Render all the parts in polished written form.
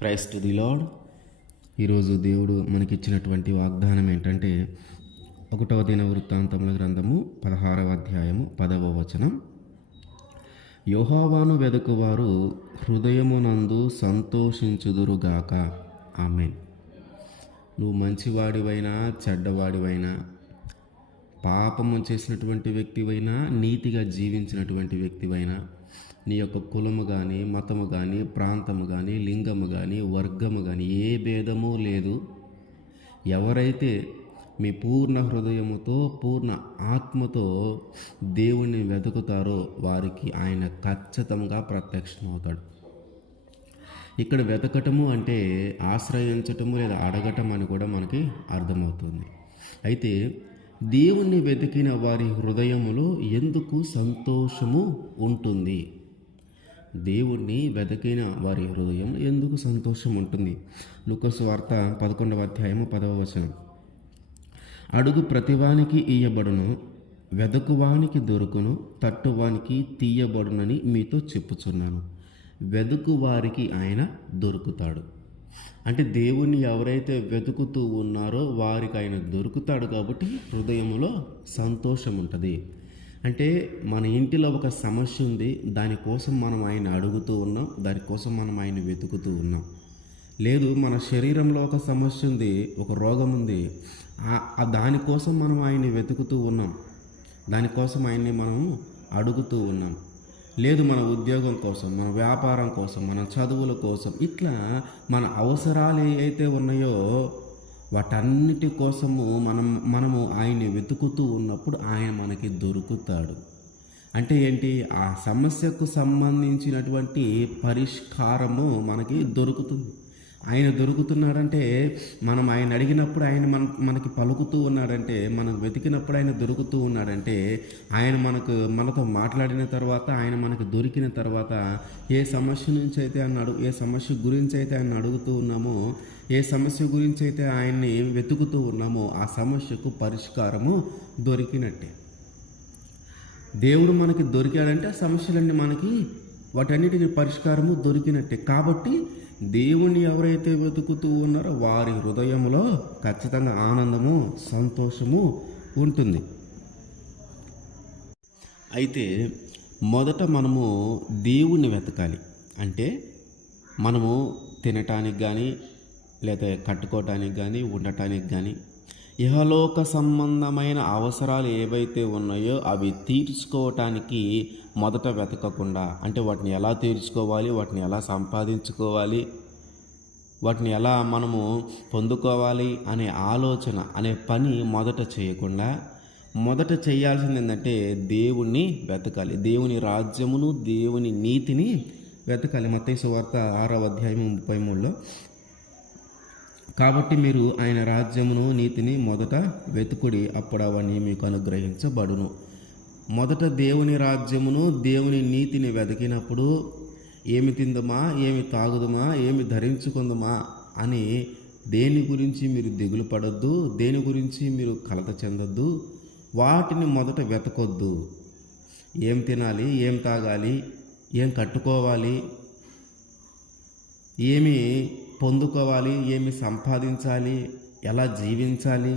Praise to the lord. ఈరోజు దేవుడు మనకిచ్చినటువంటి వాగ్దానం ఏంటంటే 1వ దినవృత్తాంతముల గ్రంథము 16వ అధ్యాయము 10వ వచనం. యెహోవాను వెదకువారు హృదయమునందు సంతోషించుదురుగాక. ఆమేన్. నువ్వు మంచివాడివైనా చెడ్డవాడివైనా, పాపము చేసినటువంటి వ్యక్తివైనా, నీతిగా జీవించినటువంటి వ్యక్తివైనా, నీ యొక్క కులము కానీ, మతము కానీ, ప్రాంతము కానీ, లింగము కానీ, వర్గము కానీ ఏ భేదము లేదు. ఎవరైతే మీ పూర్ణ హృదయముతో, పూర్ణ ఆత్మతో దేవుణ్ణి వెతుకుతారో వారికి ఆయన ఖచ్చితంగా ప్రత్యక్షమవుతాడు. ఇక్కడ వెతకటము అంటే ఆశ్రయించటము లేదా అడగటం అని కూడా మనకి అర్థమవుతుంది. అయితే దేవుణ్ణి వెతికిన వారి హృదయములో ఎందుకు సంతోషము ఉంటుంది? దేవుణ్ణి వెతికిన వారి హృదయం ఎందుకు సంతోషం ఉంటుంది? లూకా సువార్త 11వ అధ్యాయము 10వ వచనం. అడుగు ప్రతివానికి ఇయ్యబడును, వెదకువానికి దొరుకును, తట్టువానికి తీయబడునని మీతో చెప్పుచున్నాను. వెదుకు వారికి ఆయన దొరుకుతాడు. అంటే దేవుణ్ణి ఎవరైతే వెతుకుతూ ఉన్నారో వారికి ఆయన దొరుకుతాడు. కాబట్టి హృదయంలో సంతోషం ఉంటుంది. అంటే మన ఇంటిలో ఒక సమస్య ఉంది, దానికోసం మనం ఆయన అడుగుతూ ఉన్నాం, దానికోసం మనం ఆయన వెతుకుతూ ఉన్నాం. లేదు, మన శరీరంలో ఒక సమస్య ఉంది, ఒక రోగం ఉంది, దానికోసం మనం ఆయన్ని వెతుకుతూ ఉన్నాం, దానికోసం ఆయన్ని మనం అడుగుతూ ఉన్నాం. లేదు, మన ఉద్యోగం కోసం, మన వ్యాపారం కోసం, మన చదువుల కోసం, ఇట్లా మన అవసరాలు ఏవైతే ఉన్నాయో వాటన్నిటి కోసము మనము ఆయన్ని వెతుకుతూ ఉన్నప్పుడు ఆయన మనకి దొరుకుతాడు. అంటే ఏంటి? ఆ సమస్యకు సంబంధించినటువంటి పరిష్కారము మనకి దొరుకుతుంది. ఆయన దొరుకుతున్నాడంటే మనం ఆయన అడిగినప్పుడు ఆయన మనకి పలుకుతూ ఉన్నాడంటే, మనం వెతికినప్పుడు ఆయన దొరుకుతూ ఉన్నాడంటే, ఆయన మనతో మాట్లాడిన తర్వాత, ఆయన మనకు దొరికిన తర్వాత ఏ సమస్య నుంచి అయితే ఏ సమస్య గురించి అయితే ఆయన అడుగుతూ ఉన్నామో, ఏ సమస్య గురించి అయితే ఆయన్ని వెతుకుతూ ఉన్నామో ఆ సమస్యకు పరిష్కారము దొరికినట్టే. దేవుడు మనకి దొరికాడంటే ఆ సమస్యలన్నీ మనకి వాటన్నిటికీ పరిష్కారము దొరికినట్టే. కాబట్టి దేవుణ్ణి ఎవరైతే వెతుకుతూ ఉన్నారో వారి హృదయంలో ఖచ్చితంగా ఆనందము, సంతోషము ఉంటుంది. అయితే మొదట మనము దేవుణ్ణి వెతకాలి. అంటే మనము తినటానికి కానీ, లేదా కట్టుకోవటానికి కానీ, ఉండటానికి కానీ, ఇహలోక సంబంధమైన అవసరాలు ఏవైతే ఉన్నాయో అవి తీర్చుకోవటానికి మొదట వెతకకుండా, అంటే వాటిని ఎలా తీర్చుకోవాలి, వాటిని ఎలా సంపాదించుకోవాలి, వాటిని ఎలా మనము పొందుకోవాలి అనే ఆలోచన, అనే పని మొదట చేయకుండా, మొదట చేయాల్సింది ఏంటంటే దేవుణ్ణి వెతకాలి. దేవుని రాజ్యమును, దేవుని నీతిని వెతకాలి. మత్తయి సువార్త 6వ అధ్యాయం 33లో, కాబట్టి మీరు ఆయన రాజ్యమును, నీతిని మొదట వెతుకుడి, అప్పుడు అవన్నీ మీకు అనుగ్రహించబడును. మొదట దేవుని రాజ్యమును, దేవుని నీతిని వెతికినప్పుడు ఏమి తిందుమా, ఏమి తాగుదుమా, ఏమి ధరించుకుందుమా అని దేని గురించి మీరు దిగులు పడొద్దు, దేని గురించి మీరు కలత చెందొద్దు. వాటిని మొదట వెతకొద్దు. ఏం తినాలి, ఏం తాగాలి, ఏం కట్టుకోవాలి, ఏమి పొందుకోవాలి, ఏమి సంపాదించాలి, ఎలా జీవించాలి,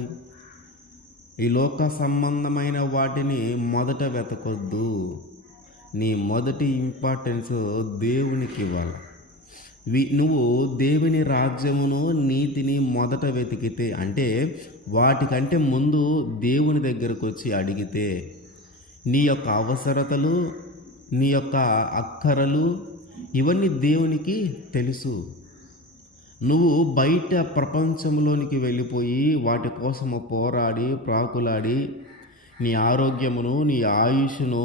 ఈ లోక సంబంధమైన వాటిని మొదట వెతకొద్దు. నీ మొదటి ఇంపార్టెన్స్ దేవునికి ఇవ్వాలి. నువ్వు దేవుని రాజ్యమును, నీతిని మొదట వెతికితే, అంటే వాటికంటే ముందు దేవుని దగ్గరకు వచ్చి అడిగితే, నీ యొక్క అవసరతలు, నీ యొక్క అక్కరలు ఇవన్నీ దేవునికి తెలుసు. నువ్వు బయట ప్రపంచంలోనికి వెళ్ళిపోయి వాటి కోసము పోరాడి ప్రాకులాడి నీ ఆరోగ్యమును, నీ ఆయుష్ను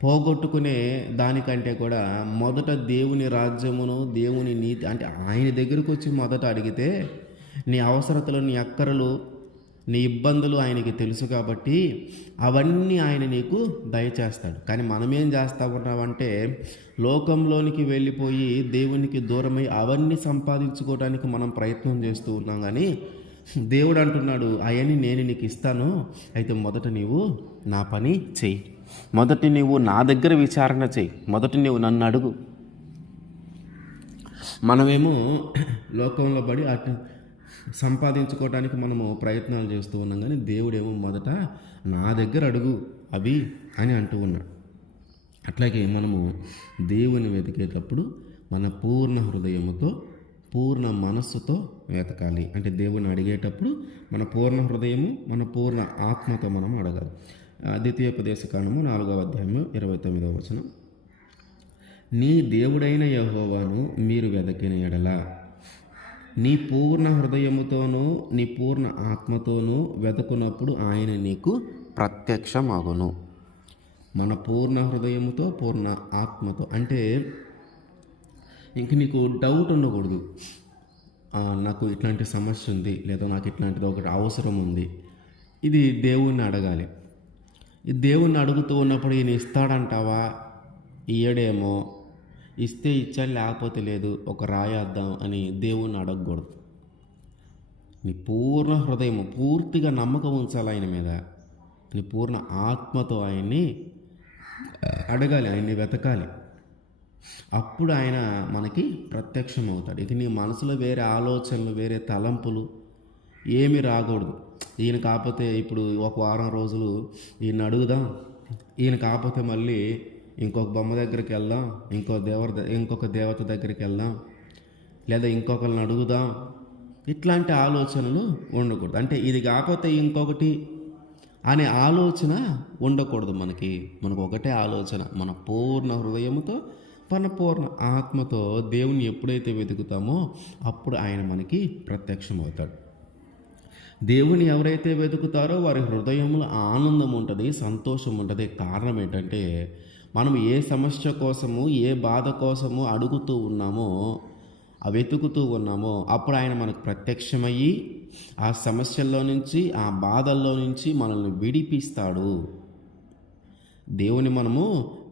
పోగొట్టుకునే దానికంటే కూడా మొదట దేవుని రాజ్యమును, దేవుని నీతి, అంటే ఆయన దగ్గరకు వచ్చి మొదట అడిగితే నీ అవసరతలు, నీ అక్కరలు, నీ ఇబ్బందులు ఆయనకి తెలుసు. కాబట్టి అవన్నీ ఆయన నీకు దయచేస్తాడు. కానీ మనమేం చేస్తూ ఉన్నామంటే లోకంలోనికి వెళ్ళిపోయి దేవునికి దూరమై అవన్నీ సంపాదించుకోవడానికి మనం ప్రయత్నం చేస్తూ ఉన్నాం. కానీ దేవుడు అంటున్నాడు, అవన్నీ నేను నీకు ఇస్తాను, అయితే మొదట నీవు నా పని చెయ్యి, మొదటి నువ్వు నా దగ్గర విచారణ చెయ్యి, మొదటి నువ్వు నన్ను అడుగు. మనమేమో లోకంలో పడి అటు సంపాదించుకోవడానికి మనము ప్రయత్నాలు చేస్తూ ఉన్నాం, కానీ దేవుడేమో మొదట నా దగ్గర అడుగు అవి అని అంటూ ఉన్నాడు. అట్లాగే మనము దేవుని వెతికేటప్పుడు మన పూర్ణ హృదయముతో పూర్ణ మనస్సుతో వెతకాలి. అంటే దేవుని అడిగేటప్పుడు మన పూర్ణ హృదయము మన పూర్ణ ఆత్మతో మనం అడగాలి. ద్వితీయోపదేశకాండము 4వ అధ్యాయము 29వ వచనం, నీ దేవుడైన యెహోవాను మీరు వెదకిన ఎడల నీ పూర్ణ హృదయముతోనూ నీ పూర్ణ ఆత్మతోనూ వెతకున్నప్పుడు ఆయన నీకు ప్రత్యక్షమగును. మన పూర్ణ హృదయముతో పూర్ణ ఆత్మతో అంటే ఇంక నీకు డౌట్ ఉండకూడదు, నాకు ఇట్లాంటి సమస్య ఉంది, లేదా నాకు ఇట్లాంటిది ఒకటి అవసరం ఉంది. ఇది దేవుణ్ణి అడగాలి. ఈ దేవుణ్ణి అడుగుతూ ఉన్నప్పుడు ఈయన ఇస్తాడంటావా, ఇయ్యడేమో, ఇస్తే ఇచ్చాడు లేకపోతే లేదు, ఒక రాయేద్దాం అని దేవుణ్ణి అడగకూడదు. నీ పూర్ణ హృదయము పూర్తిగా నమ్మకం ఉంచాలి ఆయన మీద. నీ పూర్ణ ఆత్మతో ఆయన్ని అడగాలి, ఆయన్ని వెతకాలి. అప్పుడు ఆయన మనకి ప్రత్యక్షం అవుతాడు. ఇక నీ మనసులో వేరే ఆలోచనలు వేరే తలంపులు ఏమీ రాకూడదు. ఈయన కాకపోతే ఇప్పుడు ఒక వారం రోజులు ఈయన అడుగుదాం, ఈయన కాకపోతే మళ్ళీ ఇంకొక బొమ్మ దగ్గరికి వెళ్దాం, ఇంకొక దేవత దగ్గరికి వెళ్దాం, లేదా ఇంకొకరిని అడుగుదాం, ఇట్లాంటి ఆలోచనలు ఉండకూడదు. అంటే ఇది కాకపోతే ఇంకొకటి అనే ఆలోచన ఉండకూడదు. మనకు ఒకటే ఆలోచన, మన పూర్ణ హృదయముతో మన పూర్ణ ఆత్మతో దేవుని ఎప్పుడైతే వెతుకుతామో అప్పుడు ఆయన మనకి ప్రత్యక్షమవుతాడు. దేవుని ఎవరైతే వెతుకుతారో వారి హృదయంలో ఆనందం ఉంటుంది, సంతోషం ఉంటుంది. కారణం ఏంటంటే మనం ఏ సమస్య కోసము ఏ బాధ కోసము అడుగుతూ ఉన్నామో వెతుకుతూ ఉన్నామో అప్పుడు ఆయన మనకు ప్రత్యక్షమయ్యి ఆ సమస్యల్లో నుంచి ఆ బాధల్లో నుంచి మనల్ని విడిపిస్తాడు. దేవుని మనము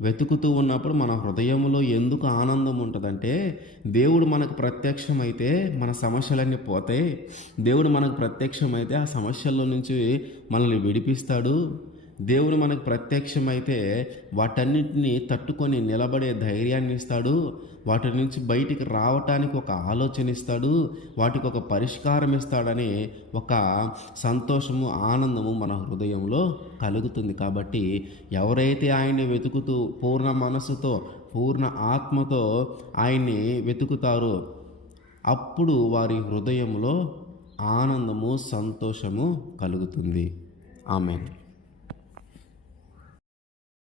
వెతుకుతూ ఉన్నప్పుడు మన హృదయంలో ఎందుకు ఆనందం ఉంటుందంటే దేవుడు మనకు ప్రత్యక్షమైతే మన సమస్యలన్నీ పోతాయి. దేవుడు మనకు ప్రత్యక్షమైతే ఆ సమస్యల్లో నుంచి మనల్ని విడిపిస్తాడు. దేవుడు మనకు ప్రత్యక్షమైతే వాటన్నిటిని తట్టుకొని నిలబడే ధైర్యాన్ని ఇస్తాడు. వాటి నుంచి బయటికి రావటానికి ఒక ఆలోచన ఇస్తాడు, వాటికి ఒక పరిష్కారం ఇస్తాడని ఒక సంతోషము ఆనందము మన హృదయంలో కలుగుతుంది. కాబట్టి ఎవరైతే ఆయన్ని వెతుకుతూ పూర్ణ మనస్సుతో పూర్ణ ఆత్మతో ఆయన్ని వెతుకుతారో అప్పుడు వారి హృదయంలో ఆనందము సంతోషము కలుగుతుంది. ఆమేన్.